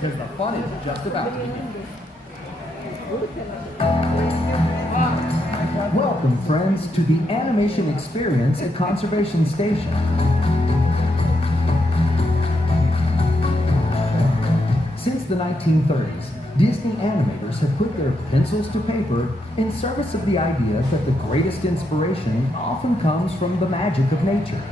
because the fun is just about to begin. Welcome, friends, to the animation experience at Conservation Station. Since the 1930s, Disney animators have put their pencils to paper in service of the idea that the greatest inspiration often comes from the magic of nature.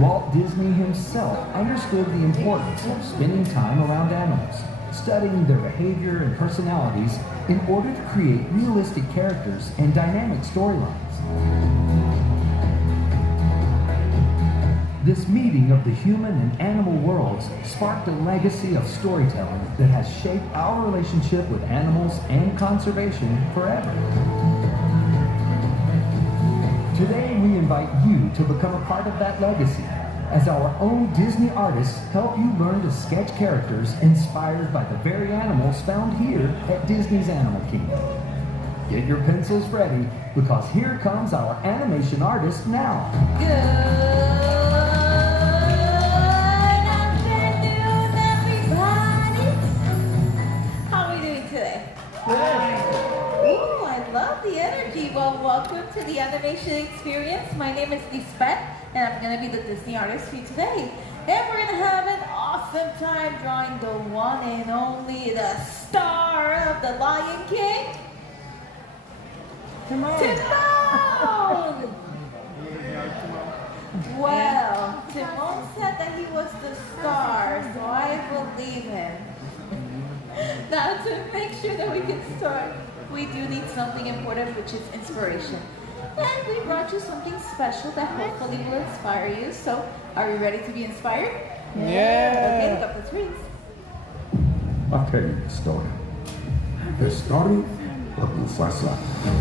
Walt Disney himself understood the importance of spending time around animals, studying their behavior and personalities in order to create realistic characters and dynamic storylines. This meeting of the human and animal worlds sparked a legacy of storytelling that has shaped our relationship with animals and conservation forever. Today, we invite you to become a part of that legacy as our own Disney artists help you learn to sketch characters inspired by the very animals found here at Disney's Animal Kingdom. Get your pencils ready, because here comes our animation artist now. Good afternoon, everybody. How are we doing today? Ooh, I love the energy. Well, welcome to the animation experience. My name is Lisbeth, and I'm going to be the Disney artist for you today. And we're going to have an awesome time drawing the one and only, the star of the Lion King, Timon! Well, Timon said that he was the star, so I believe him. Now, to make sure that we can start, we do need something important, which is inspiration. And we brought you something special that hopefully will inspire you. So, are you ready to be inspired? Yeah. Okay, look up the screens. I'll tell you the story. The story of Mufasa.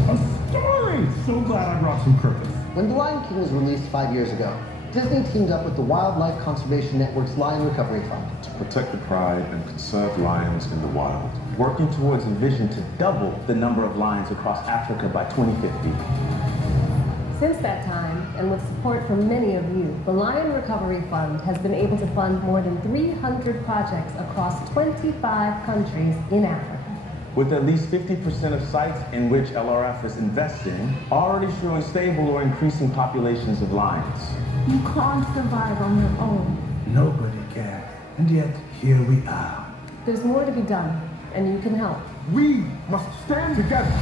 A story! So glad I brought some crickets. When The Lion King was released 5 years ago, Disney teamed up with the Wildlife Conservation Network's Lion Recovery Fund to protect the pride and conserve lions in the wild, working towards a vision to double the number of lions across Africa by 2050. Since that time, and with support from many of you, the Lion Recovery Fund has been able to fund more than 300 projects across 25 countries in Africa. With at least 50% of sites in which LRF is investing already showing stable or increasing populations of lions. You can't survive on your own. Nobody can. And yet, here we are. There's more to be done, and you can help. We must stand together.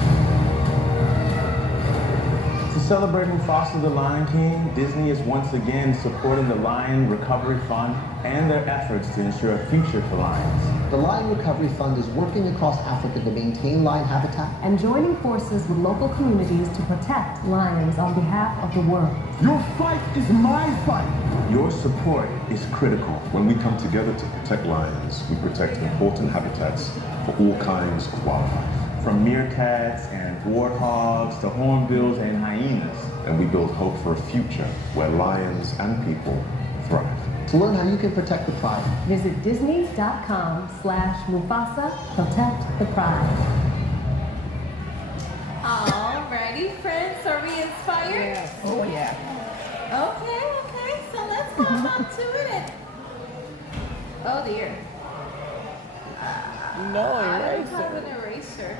To celebrate Mufasa the Lion King, Disney is once again supporting the Lion Recovery Fund and their efforts to ensure a future for lions. The Lion Recovery Fund is working across Africa to maintain lion habitat And joining forces with local communities to protect lions on behalf of the world. Your fight is my fight. Your support is critical. When we come together to protect lions, we protect important habitats for all kinds of wildlife. From meerkats and warthogs to hornbills and hyenas. And we build hope for a future where lions and people thrive. to learn how you can protect the pride. Visit disney.com/Mufasa, protect the pride. Alrighty, friends, are we inspired? Yes. Oh, yeah. Okay, so let's hop on to it. Oh dear. No I don't have eraser. an eraser.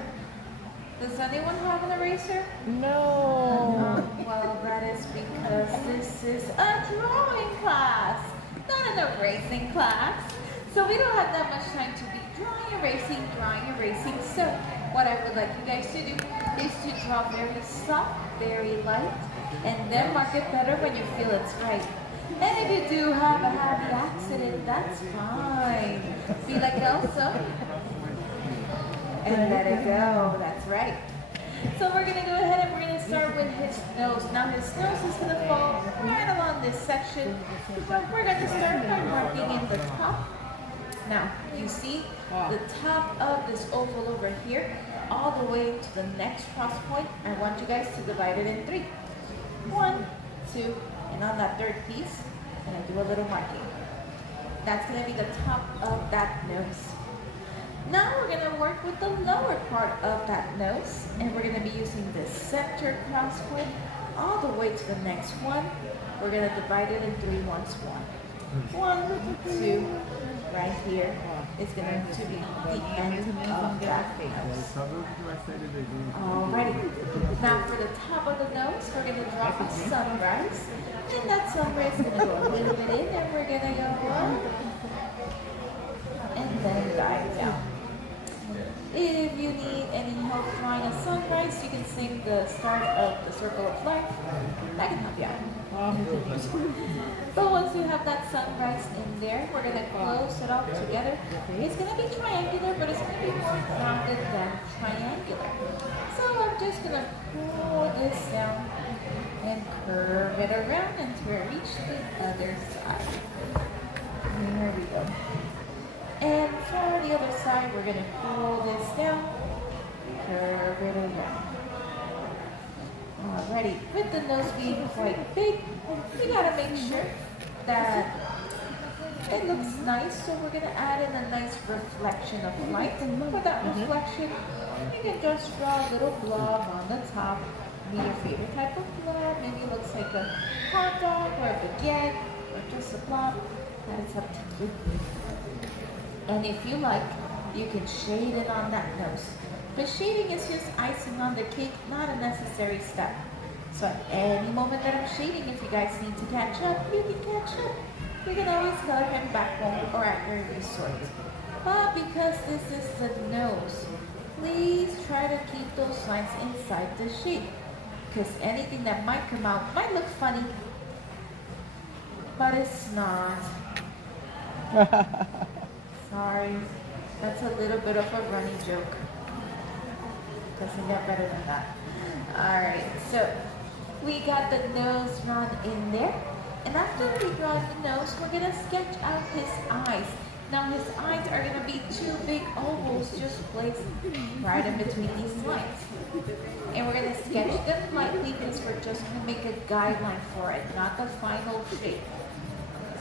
Does anyone have an eraser? No. Well, that is because this is a drawing class, not an erasing class. So we don't have that much time to be drawing, erasing. So what I would like you guys to do is to draw very soft, very light, and then mark it better when you feel it's right. And if you do have a happy accident, that's fine. Be like Elsa. And let it go, that's right. So we're gonna go ahead and we're gonna start with his nose. Now his nose is gonna fall right along this section. But we're gonna start by marking in the top. Now, you see the top of this oval over here, all the way to the next cross point. I want you guys to divide it in 3. 1, 2, and on that third piece, I'm gonna do a little marking. That's gonna be the top of that nose. Now we're going to work with the lower part of that nose, and we're going to be using this center cross point all the way to the next one. We're going to divide it in 3 once more. 1, 2, right here is going to be the end of that nose. Alrighty. Now for the top of the nose, we're going to drop a sunrise. And that sunrise is going to go a little bit in, and we're going to go up and then dive down. If you need any help drawing a sunrise, you can sing the start of the Circle of Life. That can help you out. But once you have that sunrise in there, we're going to close it all together. It's going to be triangular, but it's going to be more rounded than triangular. So I'm just going to pull this down and curve it around until I reach the other side. There we go. And for the other side, we're going to pull this down, curve it around. Alrighty, with the nose being quite big, we gotta make sure that it looks nice. So we're gonna add in a nice reflection of light. For that reflection, you can just draw a little blob on the top. Be your favorite type of blob. Maybe it looks like a hot dog or a baguette or just a blob. That's up to you. And if you like, you can shade it on that nose. But shading is just icing on the cake, not a necessary step. So at any moment that I'm shading, if you guys need to catch up, you can catch up. You can always color him back home or at your resort. But because this is the nose, please try to keep those lines inside the shape. Because anything that might come out might look funny, but it's not. Sorry, that's a little bit of a running joke. Doesn't get better than that. Alright, so we got the nose run in there. And after we draw the nose, we're going to sketch out his eyes. Now his eyes are going to be two big ovals just placed right in between these lines. And we're going to sketch them lightly because we're just going to make a guideline for it, not the final shape.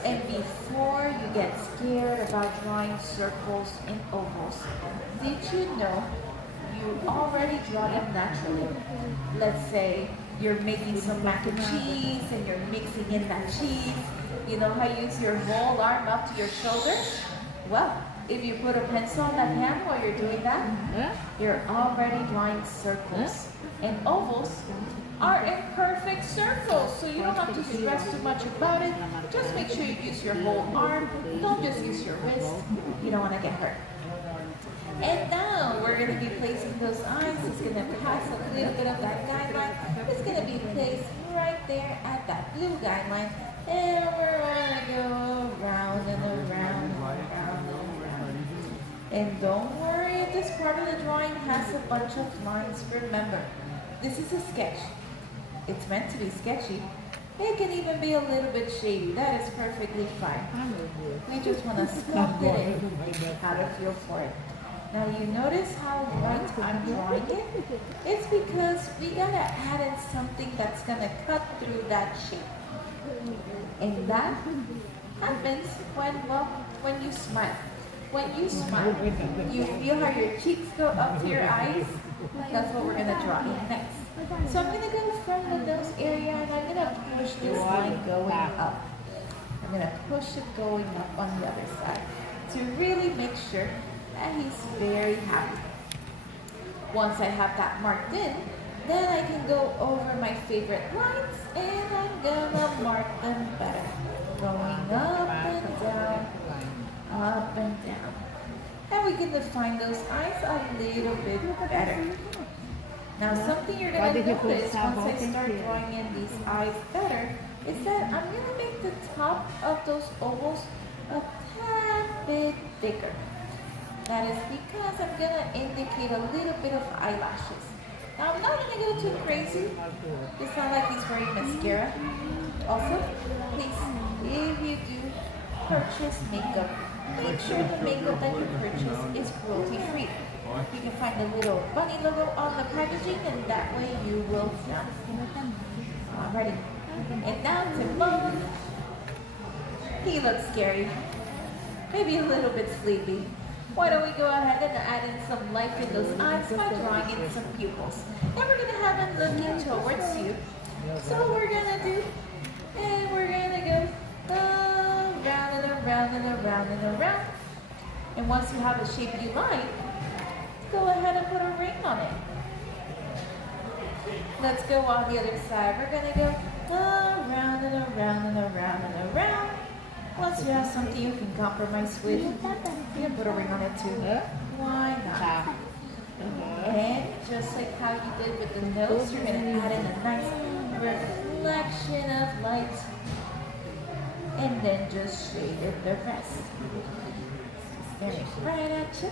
And before you get scared about drawing circles and ovals, did you know you already draw them naturally? Let's say you're making some mac and cheese and you're mixing in that cheese. You know how you use your whole arm up to your shoulders? Well, if you put a pencil on that pan while you're doing that, you're already drawing circles. And ovals are imperfect circles, so you don't have to stress too much about it. Just make sure you use your whole arm. Don't just use your wrist. You don't want to get hurt. And now we're going to be placing those eyes. It's going to pass a little bit of that guideline. It's going to be placed right there at that blue guideline. And we're going to go around and around and around and around. And don't worry if this part of the drawing has a bunch of lines. Remember, this is a sketch. It's meant to be sketchy. It can even be a little bit shady. That is perfectly fine. We just want to sculpt it in, how to feel for it. Now you notice how right I'm drawing it? It's because we gotta add in something that's gonna cut through that shape. And that happens when you smile. When you smile, you feel how your cheeks go up to your eyes. That's what we're gonna draw in next. So I'm gonna go from the nose area and I'm gonna push this line going up. I'm gonna push it going up on the other side to really make sure that he's very happy. Once I have that marked in, then I can go over my favorite lines and I'm gonna mark them better. Going up and down, up and down. And we can define those eyes a little bit better. Now something you're gonna notice once I start drawing in these eyes better is that I'm gonna make the top of those ovals a tad bit bigger. That is because I'm going to indicate a little bit of eyelashes. Now I'm not going to go too crazy. It's not like he's wearing mascara. Also, please, if you do purchase makeup, make sure the makeup that you purchase is cruelty free. You can find the little bunny logo on the packaging and that way you will not. Alrighty. And now Timon. He looks scary. Maybe a little bit sleepy. Why don't we go ahead and add in some life in those eyes by drawing in some pupils. And we're going to have him looking towards you. So what we're going to do, and we're going to go around around and around and around. And once you have a shape you like, go ahead and put a ring on it. Let's go on the other side. We're gonna go around and around and around and around. Once you have something you can compromise with, you can put a ring on it too. Why not? And just like how you did with the nose, you're gonna add in a nice reflection of light. And then just shade it the rest. Staring right at you.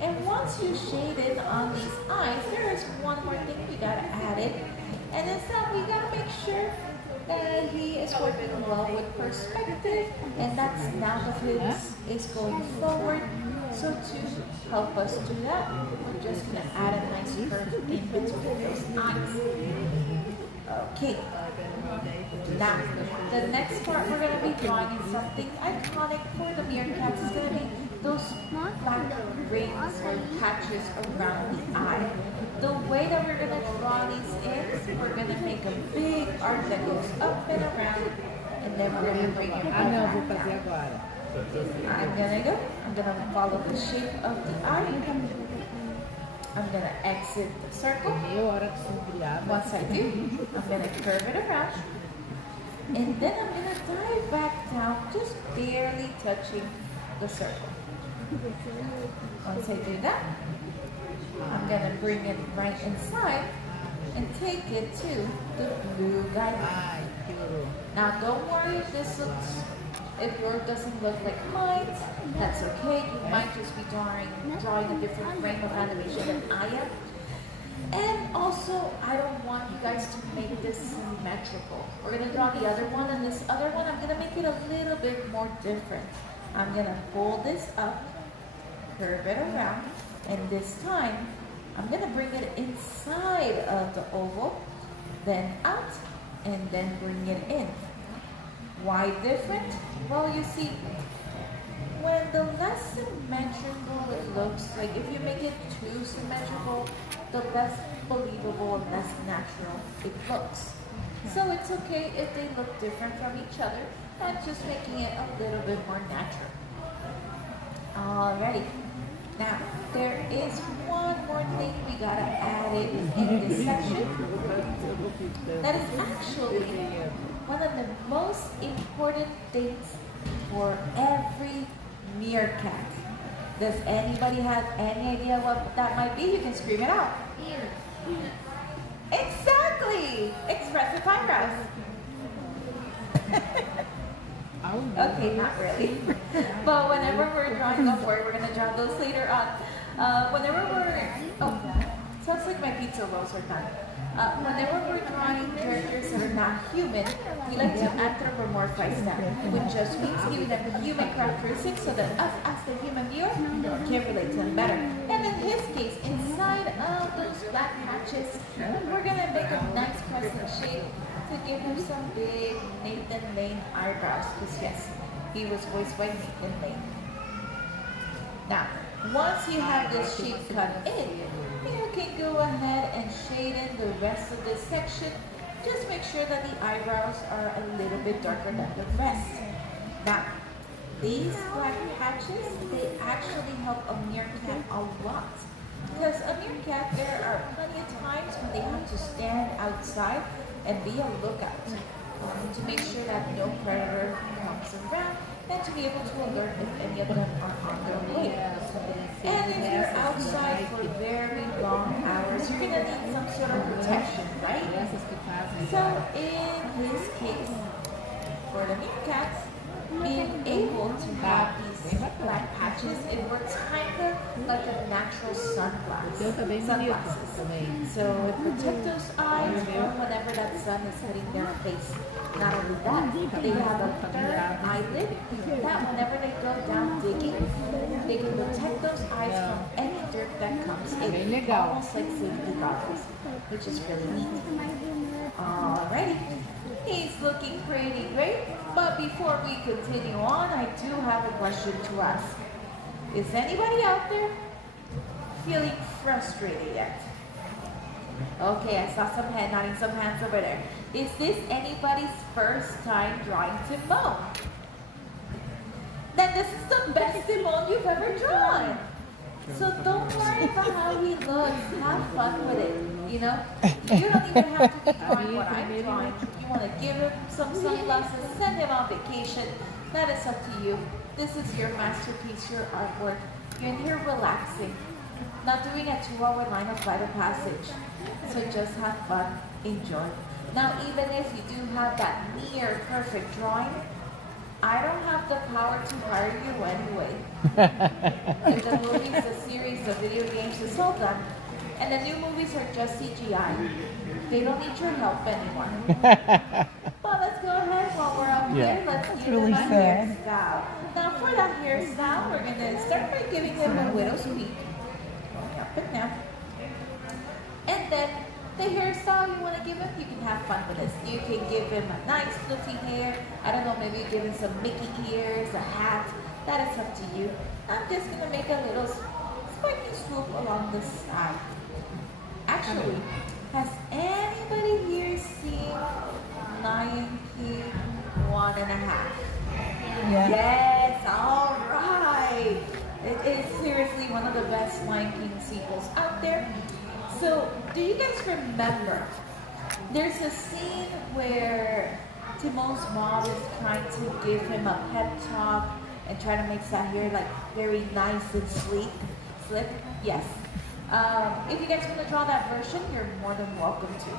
And once you shade it on these eyes, there is one more thing we gotta add it. And it's that we gotta make sure that he is working well with perspective and that snout of his is going forward. So to help us do that, we're just gonna add a nice curve in between those eyes. Okay. Now, the next part we're going to be drawing is something iconic for the meerkats. Is going to be those black rings or patches around the eye. The way that we're going to draw these in, we're going to make a big arc that goes up and around, and then we're going to bring it back down. I'm going to follow the shape of the eye. I'm going to exit the circle. Once I do, I'm going to curve it around. And then I'm going to dive back down, just barely touching the circle. Once I do that, I'm going to bring it right inside and take it to the blue guideline. Now don't worry if yours doesn't look like mine, that's okay. You might just be drawing a different frame of animation than I am. And also, I don't want you guys to make this symmetrical. We're going to draw the other one, and this other one, I'm going to make it a little bit more different. I'm going to pull this up, curve it around, and this time, I'm going to bring it inside of the oval, then out, and then bring it in. Why different? Well, you see, when the less symmetrical it looks, like if you make it too symmetrical, the less believable and less natural it looks. So it's okay if they look different from each other, but just making it a little bit more natural. Alrighty. Now, there is one more thing we gotta add in this section. That is actually one of the most important things for every meerkat. Does anybody have any idea what that might be? You can scream it out. Exactly! Expressive eyebrows. Okay, not really. But whenever we're drawing, don't worry, we're going to draw those later on. Sounds like my pizza rolls are done. Whenever we're drawing characters that are not human, we like to anthropomorphize them, which just means giving them human characteristics so that us, as the human viewer, can relate to them better. And in his case, inside of those black patches, we're going to make a nice crescent shape to give him some big Nathan Lane eyebrows, because yes, he was voiced by Nathan Lane. Now, once you have this shape cut in, you can go ahead and shade in the rest of this section. Just make sure that the eyebrows are a little bit darker than the rest. Now, these black patches, they actually help a meerkat a lot. Because a meerkat, there are plenty of times when they have to stand outside and be a lookout to make sure that no predator comes around and to be able to alert if any of them are on their way. And if you're outside for very long hours, you're going to need some sort of protection, right? So in this case, for the meerkats, being able to have these black patches, it works kind of like a natural sunglasses. So it protects those eyes from whenever that sun is hitting their face. Not only that, they have a third eyelid that whenever they go down digging, they can protect those eyes from any dirt that comes in. Almost like safety goggles, which is really neat. Alrighty. He's looking pretty great, but before we continue on, I do have a question to ask. Is anybody out there feeling frustrated yet? Okay, I saw some nodding some hands over there. Is this anybody's first time drawing Timone? this is the best Timon you've ever drawn. So don't worry about how he looks. Have fun with it, you know? You don't even have to be drawing what I'm drawing. You want to give him some sunglasses, send him on vacation. That is up to you. This is your masterpiece, your artwork. You're in here relaxing, not doing a 2-hour line of rite of passage. So just have fun, enjoy. Now, even if you do have that near perfect drawing, I don't have the power to hire you anyway. If the movies, the series, the video games is all done, and the new movies are just CGI, they don't need your help anymore. Well, let's go ahead while we're up here. Let's give him a hairstyle. Now, for that hairstyle, we're going to start by giving him a widow's peak. Up and down. And then the hairstyle you want to give him, you can have fun with this. You can give him a nice floofy hair. I don't know, maybe give him some Mickey ears, a hat. That is up to you. I'm just going to make a little spiky swoop along the side. Actually, has anybody here seen Lion King 1.5? Yeah. Yes, all right. It is seriously one of the best Lion King sequels out there. So, do you guys remember? There's a scene where Timon's mom is trying to give him a pep talk and try to make his hair like very nice and slick. Yes. If you guys want to draw that version, you're more than welcome to.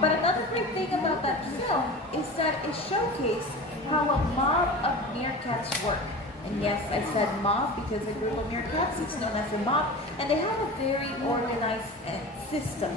But another great thing about that film is that it showcased how a mob of meerkats work. And yes, I said mob because a group of meerkats is known as a mob, and they have a very organized system.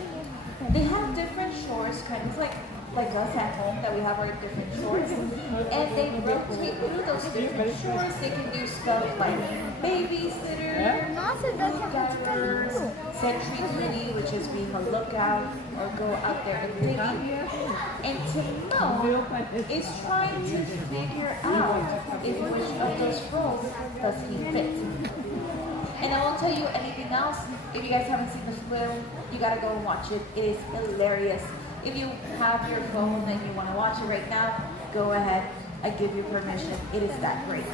They have different chores, kind of like us at home, that we have our different chores, and they rotate through those different chores. They can do stuff like babysitter, food gatherers, sentry duty, which is being a lookout, or go out there and digging. And Timon is trying to figure out if which of those roles does he fit. And I won't tell you anything else. If you guys haven't seen this film, you gotta go and watch it. It is hilarious. If you have your phone and you want to watch it right now, go ahead. I give you permission. It is that great.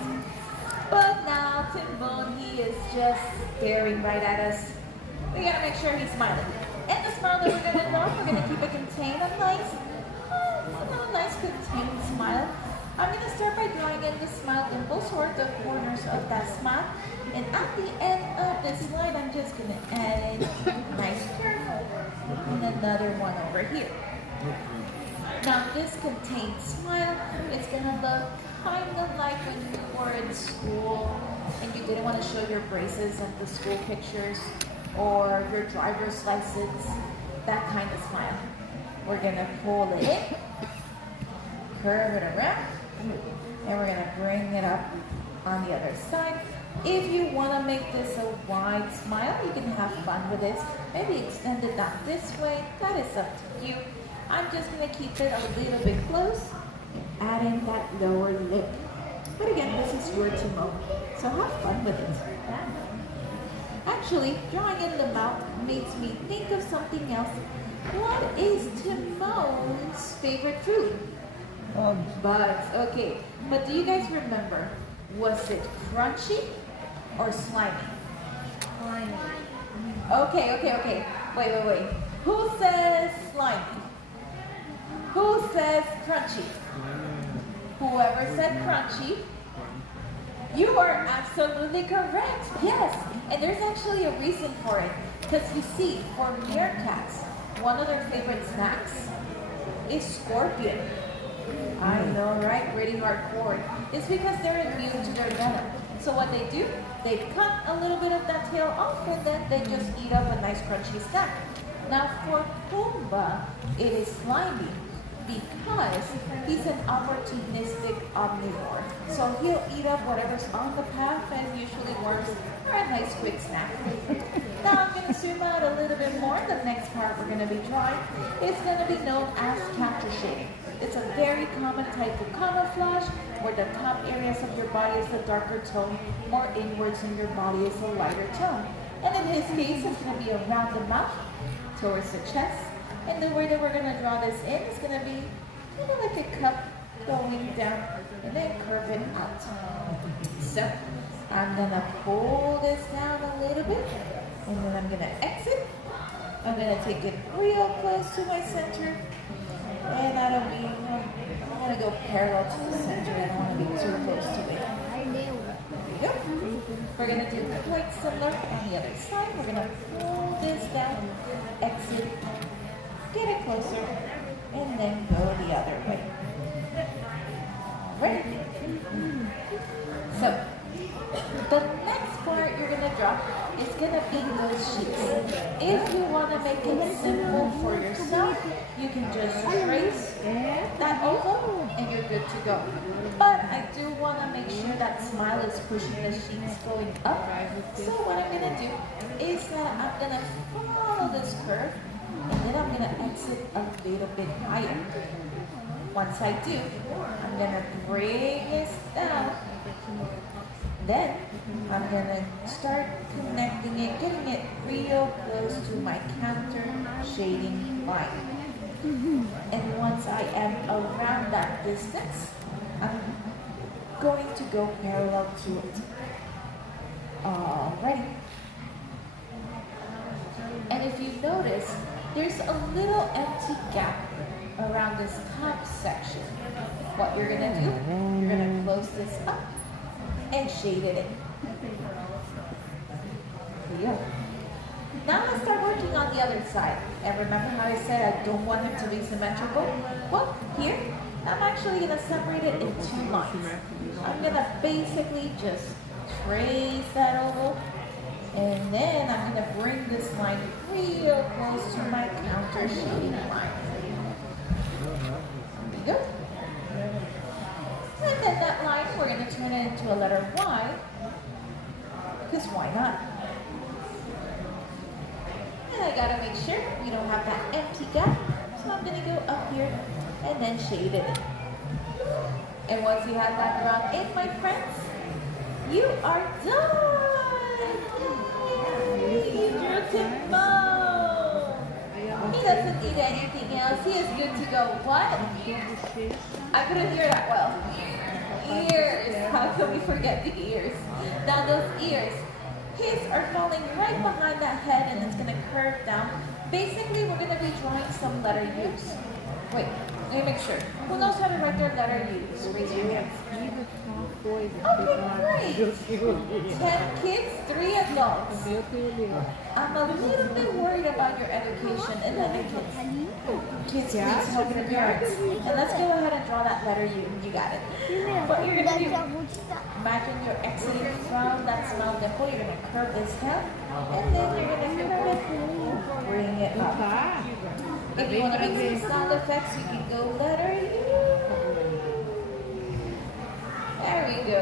But now Timon, he is just staring right at us. We gotta make sure he's smiling. And the smile that we're gonna draw, we're gonna keep it contained. A nice contained smile. I'm gonna start by drawing in the smile dimples or the corners of that smile. And at the end of this line, I'm just gonna add in a nice curve and another one over here. Now this contained smile is gonna look kind of like when you were in school and you didn't want to show your braces and the school pictures or your driver's license, that kind of smile. We're gonna pull it in, curve it around, and we're gonna bring it up on the other side. If you want to make this a wide smile, you can have fun with this. Maybe extend it down this way. That is up to you. I'm just going to keep it a little bit close, add in that lower lip. But again, this is your Timon, so have fun with it. Actually, drawing in the mouth makes me think of something else. What is Timon's favorite food? Bugs. Okay, but do you guys remember? Was it crunchy or slimy? Slimy. Okay. Wait. Who says slimy? Who says crunchy? Whoever said crunchy, you are absolutely correct. Yes, and there's actually a reason for it. Because you see, for meerkats, one of their favorite snacks is scorpion. I know, right? Pretty hardcore. It's because they're immune to their venom. So what they do, they cut a little bit of that tail off and then they just eat up a nice crunchy snack. Now for Pumbaa, it is slimy because he's an opportunistic omnivore. So he'll eat up whatever's on the path and usually worms or a nice quick snack. Now I'm going to zoom out a little bit more. The next part we're going to be drawing is going to be known as capture shading. It's a very common type of camouflage where the top areas of your body is a darker tone, more inwards in your body is a lighter tone. And in his case, it's going to be around the mouth, towards the chest. And the way that we're going to draw this in is going to be kind of like a cup going down and then curve it out. So I'm gonna pull this down a little bit, and then I'm gonna exit. I'm gonna take it real close to my center, and I don't mean, I wanna go parallel to the center. I don't wanna be too close to it. There we go. We're gonna do quite similar on the other side. We're gonna pull this down, exit, get it closer, and then go the other way. Right? So, the next part you're gonna drop is gonna be those sheets. If you wanna make it simple for yourself, you can just trace that oval and you're good to go. But I do wanna make sure that smile is pushing the sheets going up. So what I'm gonna do is that I'm gonna follow this curve and then I'm gonna exit a little bit higher. Once I do, I'm gonna bring this down. Then I'm gonna start connecting it, getting it real close to my counter shading line. And once I am around that distance, I'm going to go parallel to it. Alrighty. And if you notice, there's a little empty gap around this top section. What you're gonna do, you're gonna close this up and shade it in. There you go. Now let's start working on the other side. And remember how I said I don't want it to be symmetrical? Well, here, I'm actually gonna separate it in two lines. I'm gonna basically just trace that oval, and then I'm gonna bring this line real close to my counter shading line. There we go. And then that line, we're going to turn it into a letter Y, because why not? And I got to make sure we don't have that empty gap, so I'm going to go up here and then shade it in. And once you have that drawn in, my friends, you are done! Yay! You drew Timon! He doesn't need anything else. He is good to go. What? I couldn't hear that well. Ears. How can we forget the ears? Now those ears, his are falling right behind that head and it's going to curve down. Basically, we're going to be drawing some letter U's. Wait, let me make sure. Who knows how to write their letter U's? Raise your hands. Okay, great. 10 kids, 3 adults. I'm a little bit worried about your education and then your kids. Kids, please help your parents. And let's go ahead and draw that letter U. You got it. What you're going to do, imagine you're exiting from that smile dimple. You're going to curve this down. And then you're going to curve it, bring it up. If you want to make some sound effects, you can go letter U. There we go.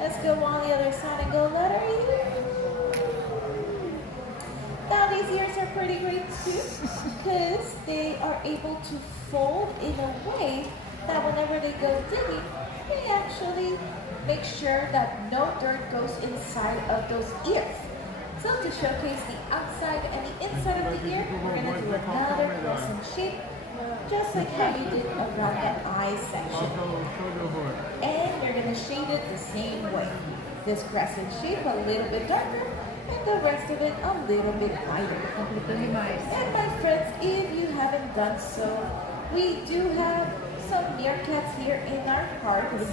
Let's go on the other side and go letter U. Now these ears are pretty great too, because they are able to fold in a way that whenever they go digging, they actually make sure that no dirt goes inside of those ears. So to showcase the outside and the inside of the ear, we're going to do another crescent shape, just like how we did around the eye section. And we're going to shade it the same way. This crescent shape a little bit darker, and the rest of it a little bit lighter. And my friends, if you haven't done so, we do have some meerkats here in our parks.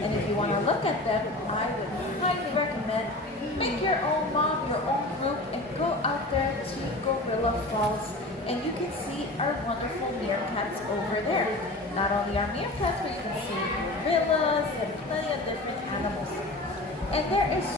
And if you want to look at them, I would highly recommend make your own mob, your own group, and go out there to Gorilla Falls. And you can see our wonderful meerkats over there. Not only our meerkats, but you can see gorillas and plenty of different animals. And there is